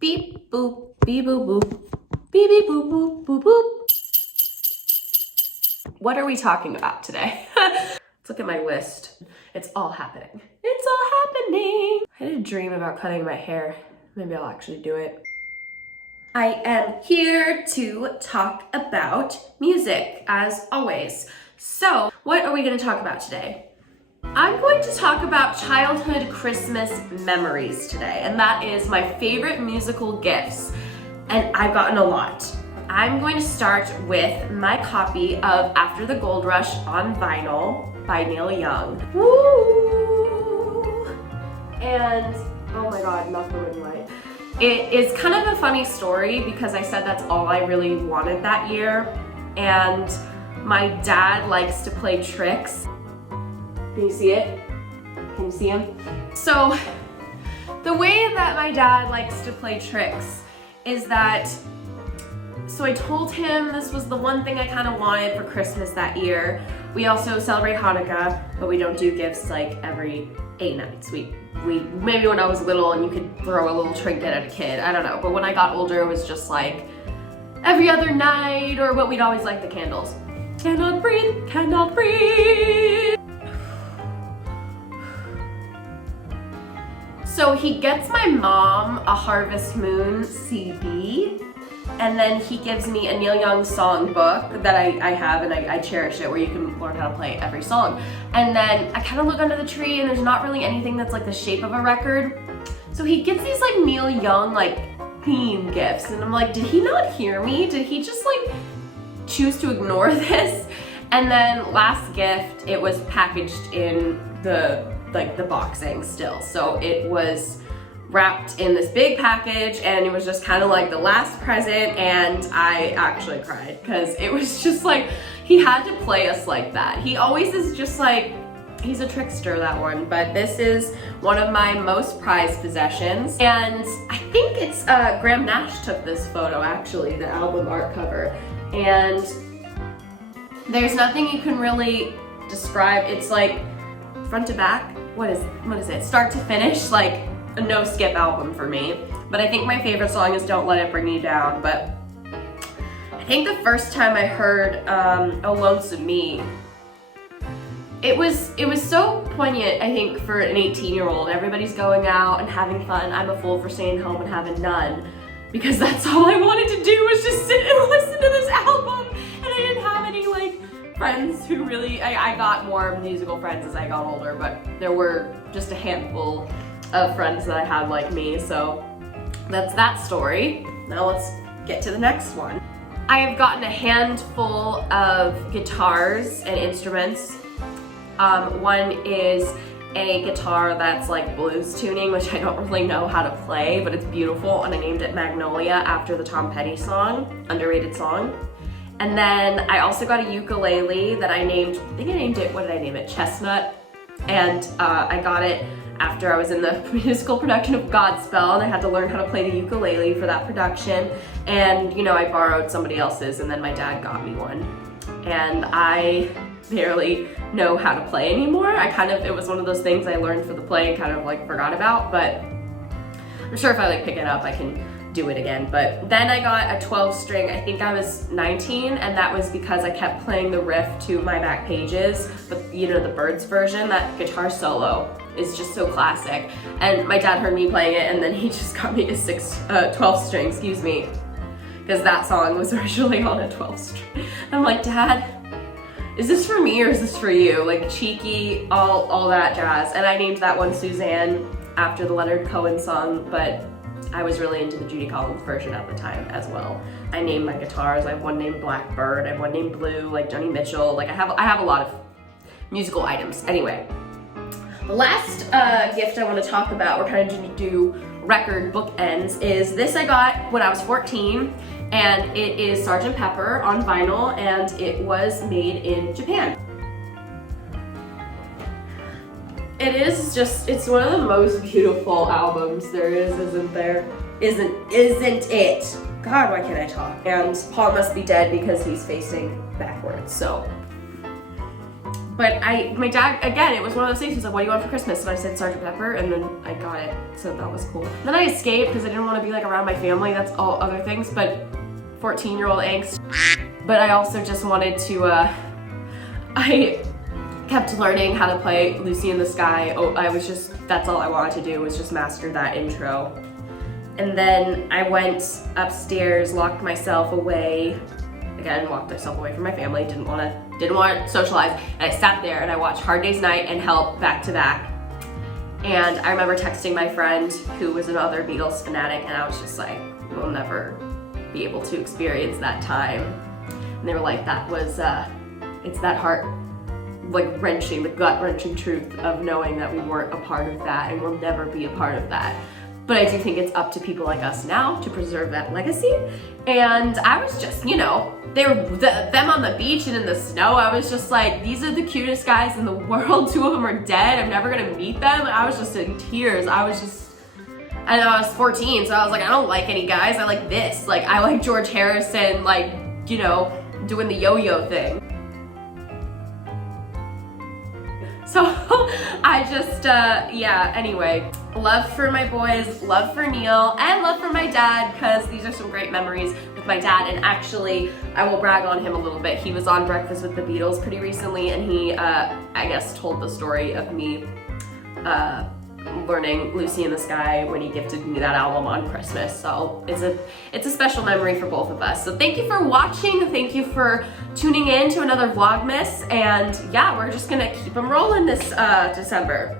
Beep boop, beep boop boop, beep beep boop boop boop boop. What are we talking about today? Let's look at my list. It's all happening. It's all happening. I had a dream about cutting my hair. Maybe I'll actually do it. I am here to talk about music, as always. So, what are we going to talk about today? I'm going to talk about childhood Christmas memories today, and that is my favorite musical gifts, and I've gotten a lot. I'm going to start with my copy of After the Gold Rush on vinyl by Neil Young. Woo! And, oh my god, not the ring light. It is kind of a funny story because I said that's all I really wanted that year, and my dad likes to play tricks. Can you see it? Can you see him? So, the way that my dad likes to play tricks is that, so I told him this was the one thing I kind of wanted for Christmas that year. We also celebrate Hanukkah, but we don't do gifts like every 8 nights. We maybe when I was little and you could throw a little trinket at a kid, I don't know. But when I got older, it was just like every other night, or what we'd always light the candles. Cannot breathe, cannot breathe. So he gets my mom a Harvest Moon CD, and then he gives me a Neil Young song book that I have, and I cherish it, where you can learn how to play every song. And then I kind of look under the tree and there's not really anything that's like the shape of a record. So he gets these like Neil Young like theme gifts, and I'm like, did he not hear me? Did he just like choose to ignore this? And then last gift, it was packaged in the boxing still. So it was wrapped in this big package, and it was just kind of like the last present, and I actually cried because it was just like, he had to play us like that. He always is just like, he's a trickster, that one. But this is one of my most prized possessions, and I think it's Graham Nash took this photo, actually, the album art cover, and there's nothing you can really describe. It's like front to back, what is it, start to finish, like a no skip album for me. But I think my favorite song is Don't Let It Bring You Down. But I think the first time I heard Oh Lonesome Me, it was so poignant, I think, for an 18-year-old. Everybody's going out and having fun. I'm a fool for staying home and having none, because that's all I wanted to do was just sit and listen to this album. And I didn't have any like friends who really, I got more musical friends as I got older, but there were just a handful of friends that I had like me. So that's that story. Now let's get to the next one. I have gotten a handful of guitars and instruments. One is a guitar that's like blues tuning, which I don't really know how to play, but it's beautiful, and I named it Magnolia after the Tom Petty song, underrated song. And then I also got a ukulele that I named, what did I name it? Chestnut. And I got it after I was in the musical production of Godspell, and I had to learn how to play the ukulele for that production. And you know, I borrowed somebody else's, and then my dad got me one. And I barely know how to play anymore. It was one of those things I learned for the play and kind of like forgot about, but I'm sure if I like pick it up, I can do it again. But then I got a 12 string, I think I was 19, and that was because I kept playing the riff to My Back Pages, but you know, the Birds version, that guitar solo is just so classic. And my dad heard me playing it, and then he just got me a 12 string, excuse me, because that song was originally on a 12 string. I'm like, Dad, is this for me or is this for you? Like cheeky, all that jazz. And I named that one Suzanne after the Leonard Cohen song, but I was really into the Judy Collins version at the time as well. I named my guitars. I have one named Blackbird, I have one named Blue, like Joni Mitchell. Like I have a lot of musical items. Anyway, the last gift I want to talk about, we're kind of do record bookends, is this I got when I was 14, and it is Sgt. Pepper on vinyl, and it was made in Japan. It is just, it's one of the most beautiful albums there is, isn't there? Isn't it? God, why can't I talk? And Paul must be dead because he's facing backwards, so but my dad, again, it was one of those things, he was like, what do you want for Christmas? And I said Sgt. Pepper, and then I got it, so that was cool. Then I escaped because I didn't want to be like around my family, that's all other things, but 14-year-old angst. But I also just wanted to, I kept learning how to play Lucy in the Sky. Oh, that's all I wanted to do was just master that intro. And then I went upstairs, locked myself away. Again, locked myself away from my family, didn't want to socialize. And I sat there and I watched Hard Day's Night and Help back to back. And I remember texting my friend who was another Beatles fanatic, and I was just like, we'll never be able to experience that time. And they were like, that was, it's that heart, like wrenching, the gut wrenching truth of knowing that we weren't a part of that and we'll never be a part of that. But I do think it's up to people like us now to preserve that legacy. And I was just, you know, them on the beach and in the snow, I was just like, these are the cutest guys in the world. 2 of them are dead. I'm never gonna meet them. I was just in tears. I was 14, so I was like, I don't like any guys. I like this. Like, I like George Harrison, like, you know, doing the yo-yo thing. So I just, yeah, anyway, love for my boys, love for Neil, and love for my dad, because these are some great memories with my dad. And actually, I will brag on him a little bit. He was on Breakfast with the Beatles pretty recently, and he, I guess, told the story of me learning Lucy in the Sky when he gifted me that album on Christmas. So it's a special memory for both of us. So thank you for watching. Thank you for tuning in to another Vlogmas. And yeah, we're just gonna keep them rolling this December.